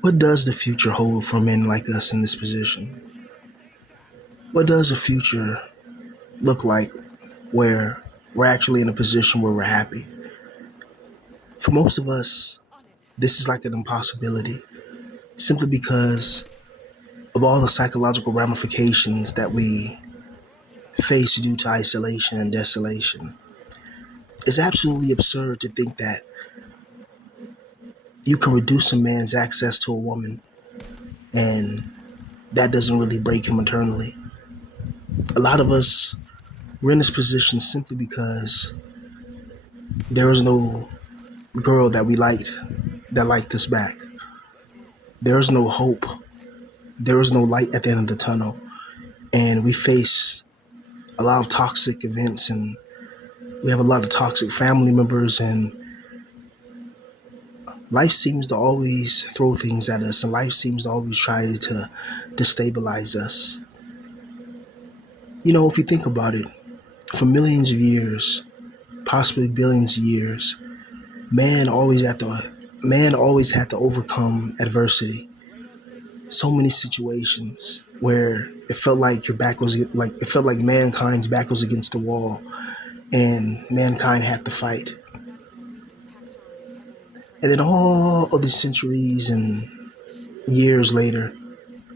What does the future hold for men like us in this position? What does the future look like where we're actually in a position where we're happy? For most of us, this is like an impossibility simply because of all the psychological ramifications that we face due to isolation and desolation. It's absolutely absurd to think that you can reduce a man's access to a woman and that doesn't really break him internally. A lot of us, we're in this position simply because there is no girl that we liked that liked us back. There is no hope. There is no light at the end of the tunnel. And we face a lot of toxic events and we have a lot of toxic family members, and life seems to always throw things at us and life seems to always try to destabilize us. If you think about it, for millions of years, possibly billions of years, man always had to overcome adversity. So many situations where it felt like it felt like mankind's back was against the wall and mankind had to fight. And then all of the centuries and years later,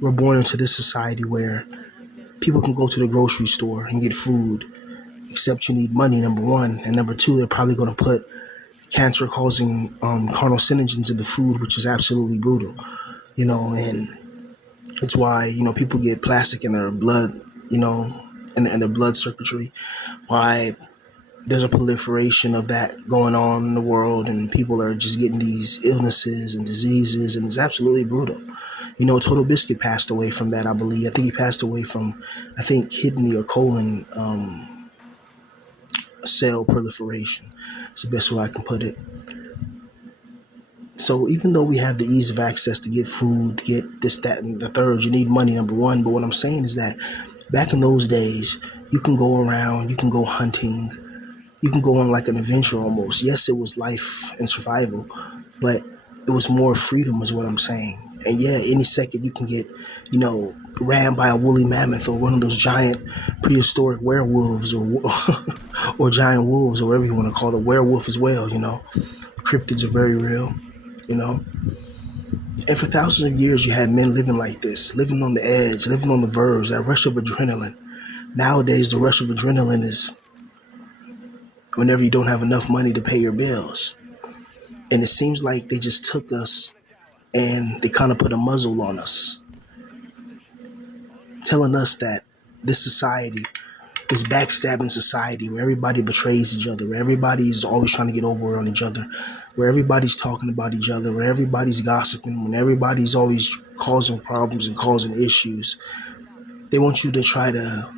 we're born into this society where people can go to the grocery store and get food, except you need money, number one. And number two, they're probably going to put cancer causing carcinogens in the food, which is absolutely brutal, and it's why, people get plastic in their blood, in their blood circuitry, why there's a proliferation of that going on in the world, and people are just getting these illnesses and diseases, and it's absolutely brutal. Total Biscuit passed away from that, I believe. I think he passed away from, kidney or colon cell proliferation. It's the best way I can put it. So even though we have the ease of access to get food, to get this, that, and the third, you need money, number one. But what I'm saying is that back in those days, you can go around, you can go hunting, you can go on like an adventure almost. Yes, it was life and survival, but it was more freedom is what I'm saying. And yeah, any second you can get, rammed by a woolly mammoth or one of those giant prehistoric werewolves or or giant wolves or whatever you want to call it, werewolf as well, Cryptids are very real, you know. And for thousands of years you had men living like this, living on the edge, living on the verge, that rush of adrenaline. Nowadays the rush of adrenaline is whenever you don't have enough money to pay your bills. And it seems like they just took us and they kind of put a muzzle on us, telling us that this society, this backstabbing society where everybody betrays each other, where everybody's always trying to get over on each other, where everybody's talking about each other, where everybody's gossiping, when everybody's always causing problems and causing issues. They want you to try to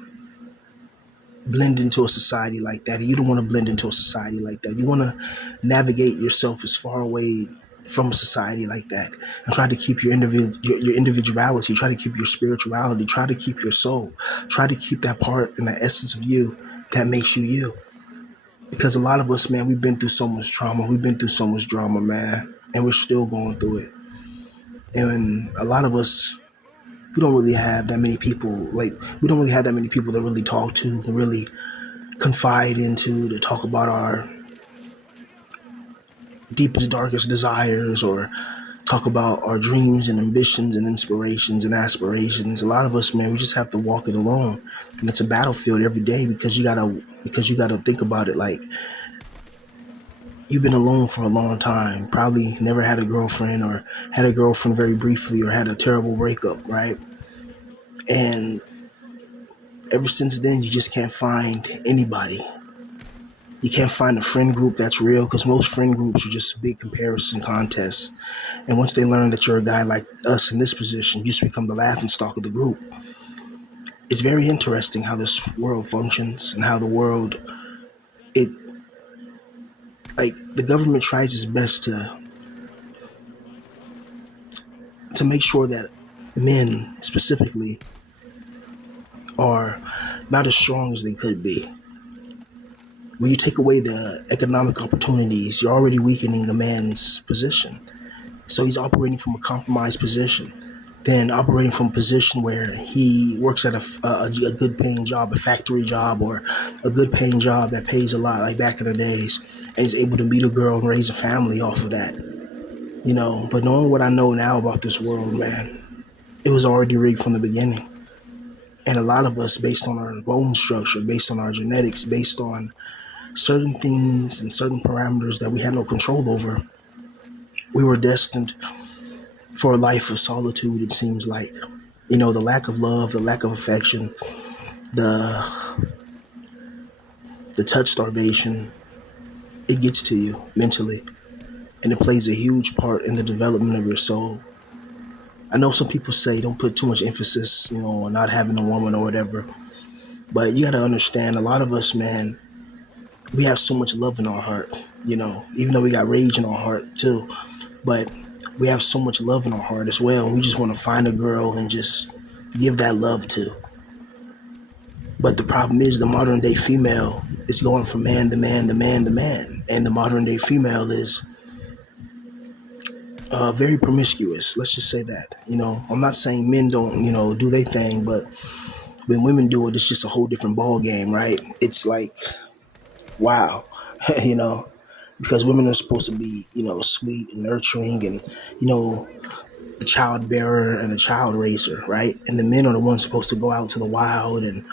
blend into a society like that. And you don't want to blend into a society like that. You want to navigate yourself as far away from a society like that and try to keep your individuality, try to keep your spirituality, try to keep your soul, try to keep that part and that essence of you that makes you you. Because a lot of us, man, we've been through so much trauma, we've been through so much drama, man, and we're still going through it. And a lot of us, we don't really have that many people, we don't really have that many people to really talk to really confide into, to talk about our deepest, darkest desires, or talk about our dreams and ambitions and inspirations and aspirations. A lot of us, man, we just have to walk it alone, and it's a battlefield every day because you gotta think about it like you've been alone for a long time, probably never had a girlfriend or had a girlfriend very briefly or had a terrible breakup, right? And ever since then, you just can't find anybody. You can't find a friend group that's real because most friend groups are just big comparison contests. And once they learn that you're a guy like us in this position, you just become the laughing stock of the group. It's very interesting how this world functions and how the world, it, like, the government tries its best to make sure that men specifically are not as strong as they could be. When you take away the economic opportunities, you're already weakening a man's position. So he's operating from a compromised position, then operating from a position where he works at a good paying job, a factory job, or a good paying job that pays a lot, like back in the days, and he's able to meet a girl and raise a family off of that. But knowing what I know now about this world, man, it was already rigged from the beginning. And a lot of us, based on our bone structure, based on our genetics, based on certain things and certain parameters that we had no control over, we were destined for a life of solitude, it seems like. The lack of love, the lack of affection, the the touch starvation, it gets to you mentally. And it plays a huge part in the development of your soul. I know some people say don't put too much emphasis, on not having a woman or whatever. But you gotta understand, a lot of us, man, we have so much love in our heart, even though we got rage in our heart too. But we have so much love in our heart as well. We just want to find a girl and just give that love to. But the problem is the modern day female is going from man to man to man to man. And the modern day female is very promiscuous. Let's just say that. I'm not saying men don't, do their thing, but when women do it, it's just a whole different ball game, right? It's like, wow, you know, because women are supposed to be, sweet and nurturing and, you know, the child bearer and the child raiser, right? And the men are the ones supposed to go out to the wild and,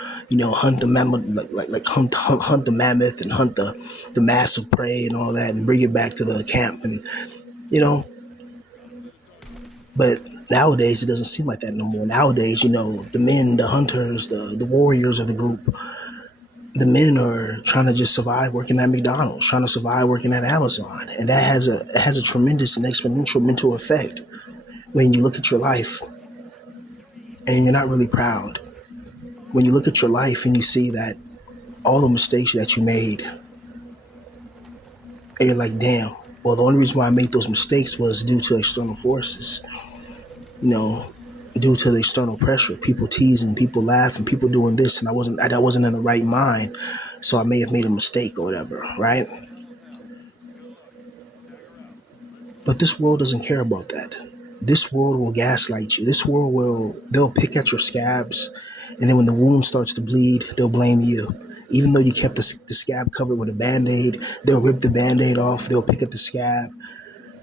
hunt the mammoth, like hunt the mammoth and hunt the massive prey and all that and bring it back to the camp and, you know, but nowadays it doesn't seem like that no more. Nowadays, the men, the hunters, the warriors of the group, the men are trying to just survive working at McDonald's, trying to survive working at Amazon, and that has a tremendous and exponential mental effect when you look at your life and you're not really proud. When you look at your life and you see that all the mistakes that you made, and you're like, damn. Well, the only reason why I made those mistakes was due to external forces. You know, due to the external pressure, people teasing, people laughing, people doing this, and I wasn't in the right mind, so I may have made a mistake or whatever, right? But this world doesn't care about that. This world will gaslight you. They'll pick at your scabs, and then when the wound starts to bleed, they'll blame you. Even though you kept the scab covered with a band-aid, they'll rip the band-aid off, they'll pick at the scab,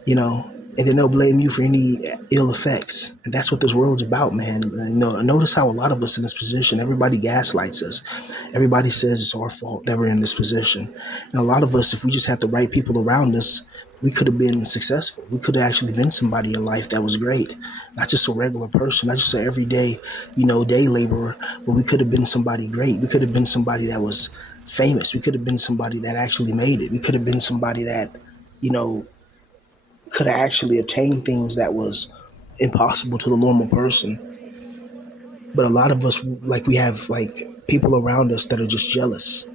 you know, and then they'll blame you for any ill effects. And that's what this world's about, man. Notice how a lot of us in this position, everybody gaslights us. Everybody says it's our fault that we're in this position. And a lot of us, if we just had the right people around us, we could have been successful. We could have actually been somebody in life that was great. Not just a regular person, not just an everyday, day laborer, but we could have been somebody great. We could have been somebody that was famous. We could have been somebody that actually made it. We could have been somebody that, you know, could have actually obtained things that was impossible to the normal person. But a lot of us, like, we have like people around us that are just jealous.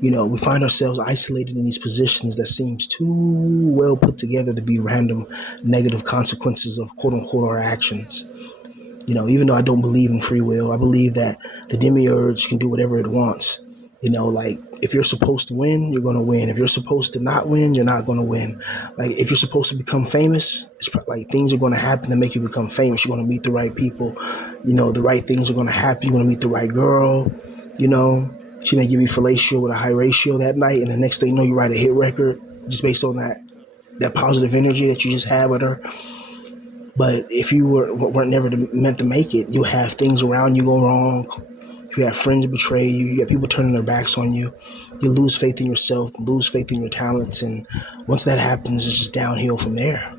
We find ourselves isolated in these positions that seems too well put together to be random negative consequences of quote unquote our actions. Even though I don't believe in free will, I believe that the demiurge can do whatever it wants. Like, if you're supposed to win, you're going to win. If you're supposed to not win, you're not going to win. Like, if you're supposed to become famous, it's like things are going to happen to make you become famous. You're going to meet the right people. The right things are going to happen. You're going to meet the right girl. You know, she may give you fellatio with a high ratio that night, and the next thing you know, you write a hit record just based on that positive energy that you just had with her. But if you weren't never meant to make it, you'll have things around you go wrong. You have friends betray you. You have people turning their backs on you. You lose faith in yourself, lose faith in your talents, and once that happens, it's just downhill from there.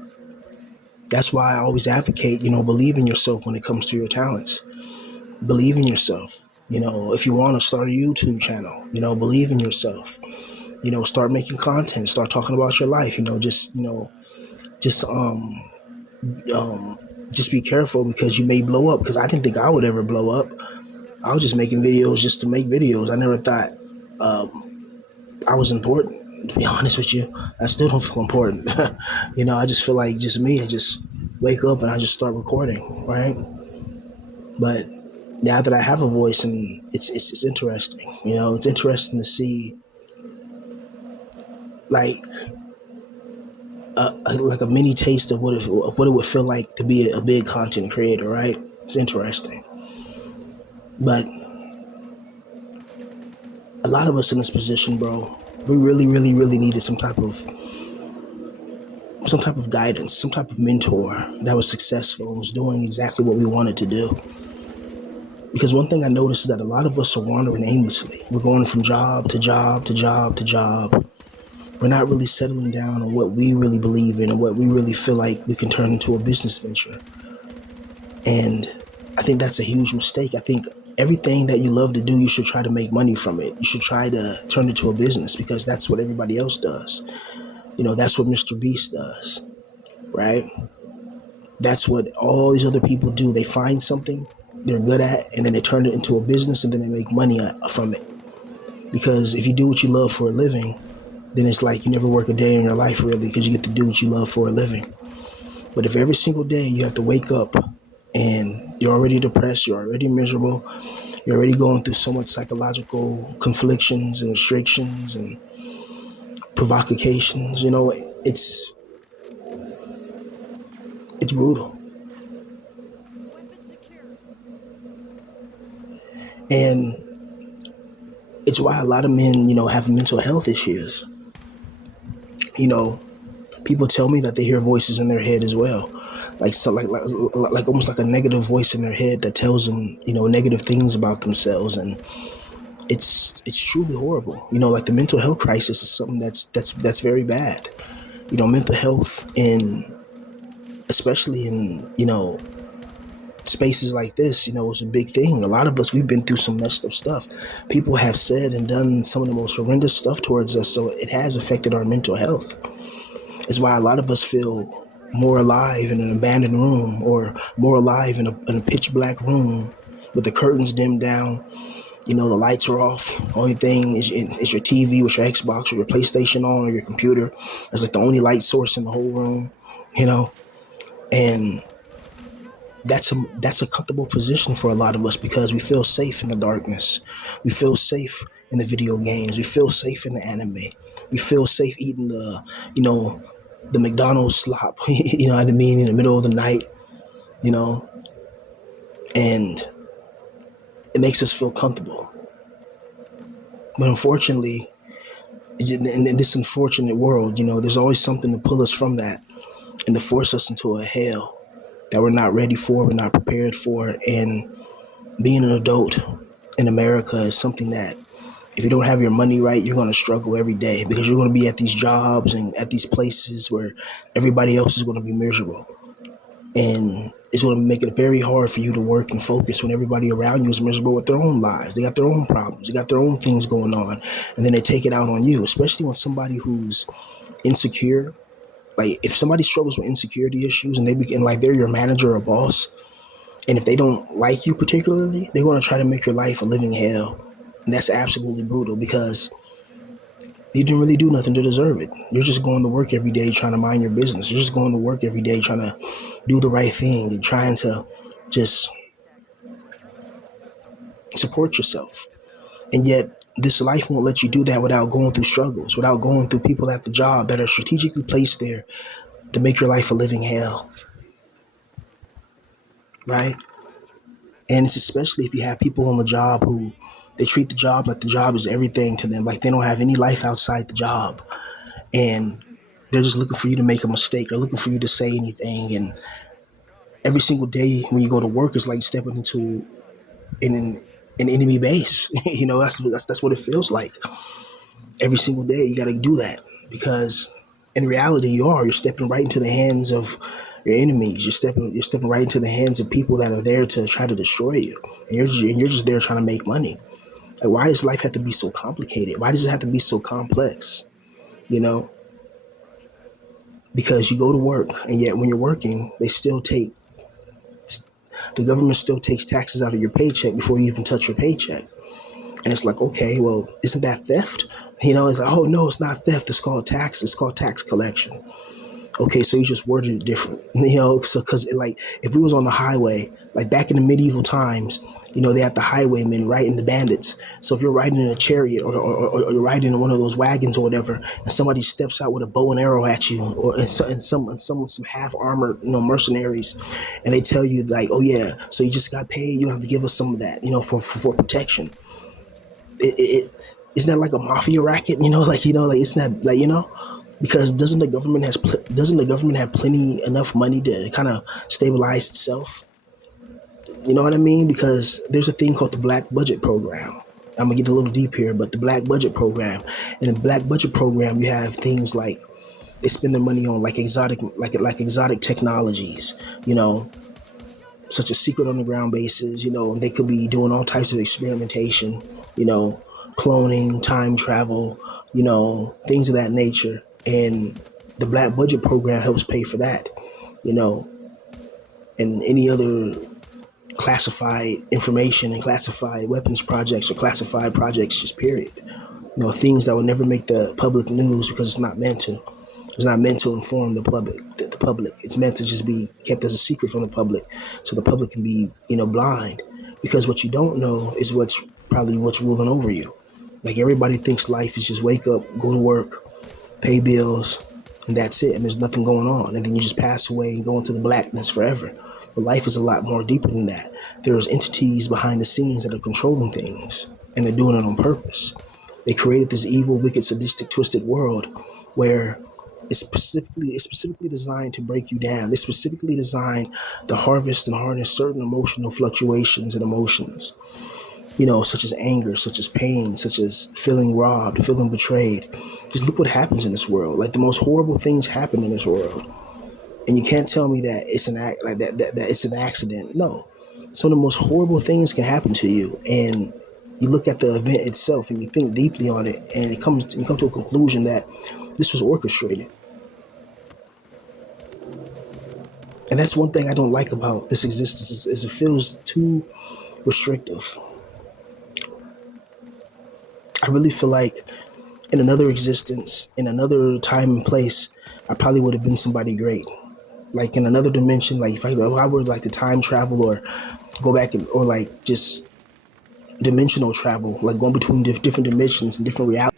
That's why I always advocate, believe in yourself when it comes to your talents. Believe in yourself. If you want to start a YouTube channel, believe in yourself. Start making content. Start talking about your life. Just um, just be careful because you may blow up. Because I didn't think I would ever blow up. I was just making videos just to make videos. I never thought I was important. To be honest with you, I still don't feel important. I just feel like just me. I just wake up and I just start recording, right? But now that I have a voice, and it's interesting. It's interesting to see like like a mini taste of what it would feel like to be a big content creator, right? It's interesting, but a lot of us in this position, bro, we really, really, really needed some type of guidance, some type of mentor that was successful and was doing exactly what we wanted to do. Because one thing I noticed is that a lot of us are wandering aimlessly. We're going from job to job to job to job. We're not really settling down on what we really believe in and what we really feel like we can turn into a business venture. And I think that's a huge mistake. I think everything that you love to do, you should try to make money from it. You should try to turn it into a business because that's what everybody else does. That's what Mr. Beast does, right? That's what all these other people do. They find something they're good at and then they turn it into a business and then they make money from it. Because if you do what you love for a living, then it's like you never work a day in your life really because you get to do what you love for a living. But if every single day you have to wake up and you're already depressed, you're already miserable, you're already going through so much psychological conflictions and restrictions and provocations, it's brutal. And it's why a lot of men, have mental health issues. You know, People tell me that they hear voices in their head as well, like almost like a negative voice in their head that tells them negative things about themselves, and it's truly horrible. Like the mental health crisis is something that's very bad. Mental health in especially in spaces like this, is a big thing. A lot of us, we've been through some messed up stuff. People have said and done some of the most horrendous stuff towards us, so it has affected our mental health. It's why a lot of us feel more alive in an abandoned room or more alive in a pitch black room with the curtains dimmed down. The lights are off. Only thing is your TV with your Xbox or your PlayStation on or your computer. That's like the only light source in the whole room, and that's a comfortable position for a lot of us because we feel safe in the darkness. We feel safe in the video games. We feel safe in the anime. We feel safe eating the McDonald's slop, you know what I mean, in the middle of the night, you know, and it makes us feel comfortable. But unfortunately, in this unfortunate world, there's always something to pull us from that and to force us into a hell that we're not ready for, we're not prepared for. And being an adult in America is something that if you don't have your money right, you're going to struggle every day because you're going to be at these jobs and at these places where everybody else is going to be miserable. And it's going to make it very hard for you to work and focus when everybody around you is miserable with their own lives. They got their own problems. They got their own things going on. And then they take it out on you, especially when somebody who's insecure. Like if somebody struggles with insecurity issues and they begin like they're your manager or boss, and if they don't like you particularly, they're going to try to make your life a living hell. And that's absolutely brutal because you didn't really do nothing to deserve it. You're just going to work every day trying to mind your business. You're just going to work every day trying to do the right thing and trying to just support yourself. And yet this life won't let you do that without going through struggles, without going through people at the job that are strategically placed there to make your life a living hell, right? And it's especially if you have people on the job who they treat the job like the job is everything to them, like they don't have any life outside the job. And they're just looking for you to make a mistake or looking for you to say anything. And every single day when you go to work, it's like stepping into an enemy base. That's what it feels like. Every single day you got to do that because in reality you're stepping right into the hands of your enemies. You're stepping right into the hands of people that are there to try to destroy you, and you're just there trying to make money. Like, why does life have to be so complicated? Why does it have to be so complex? You know, because you go to work, and yet when you're working, the government still takes taxes out of your paycheck before you even touch your paycheck. And it's like, okay, well, isn't that theft? It's like, oh no, it's not theft. It's called tax. It's called tax collection. Okay, so you just worded it different. So because like if we was on the highway, Like back in the medieval times, they had the highwaymen riding the bandits. So if you're riding in a chariot or you're riding in one of those wagons or whatever, and somebody steps out with a bow and arrow at you, or some half armored mercenaries, and they tell you like, oh yeah, so you just got paid, you have to give us some of that, for protection. Isn't that like a mafia racket? Like it's not like because doesn't the government have plenty enough money to kind of stabilize itself? You know what I mean? Because there's a thing called the Black Budget Program. I'm gonna get a little deep here, but the Black Budget Program, in the Black Budget Program, you have things like they spend their money on like exotic technologies, you know, such as secret underground bases. They could be doing all types of experimentation, you know, cloning, time travel, things of that nature. And the Black Budget Program helps pay for that, you know, and any other classified information and classified weapons projects or classified projects, just period. Things that will never make the public news because it's not meant to. It's not meant to inform the public. The public. It's meant to just be kept as a secret from the public, so the public can be, blind. Because what you don't know is what's ruling over you. Like everybody thinks life is just wake up, go to work, pay bills, and that's it. And there's nothing going on. And then you just pass away and go into the blackness forever. But life is a lot more deeper than that. There's entities behind the scenes that are controlling things, and they're doing it on purpose. They created this evil, wicked, sadistic, twisted world where it's specifically designed to break you down. It's specifically designed to harvest and harness certain emotional fluctuations and emotions, such as anger, such as pain, such as feeling robbed, feeling betrayed. Just look what happens in this world. Like the most horrible things happen in this world, and you can't tell me that it's an act like that it's an accident. No, some of the most horrible things can happen to you, and you look at the event itself and you think deeply on it, and you come to a conclusion that this was orchestrated. And that's one thing I don't like about this existence is it feels too restrictive. I really feel like in another existence, in another time and place, I probably would have been somebody great. Like in another dimension, like if I were like to time travel or go back or like just dimensional travel, like going between different dimensions and different realities.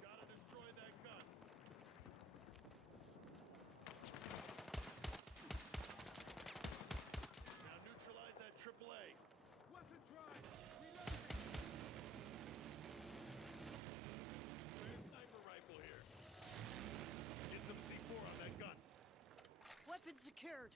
Gotta destroy that gun. Now neutralize that AAA. Weapon drive. Reloading. Spare sniper rifle here. Get some C4 on that gun. Weapon secured.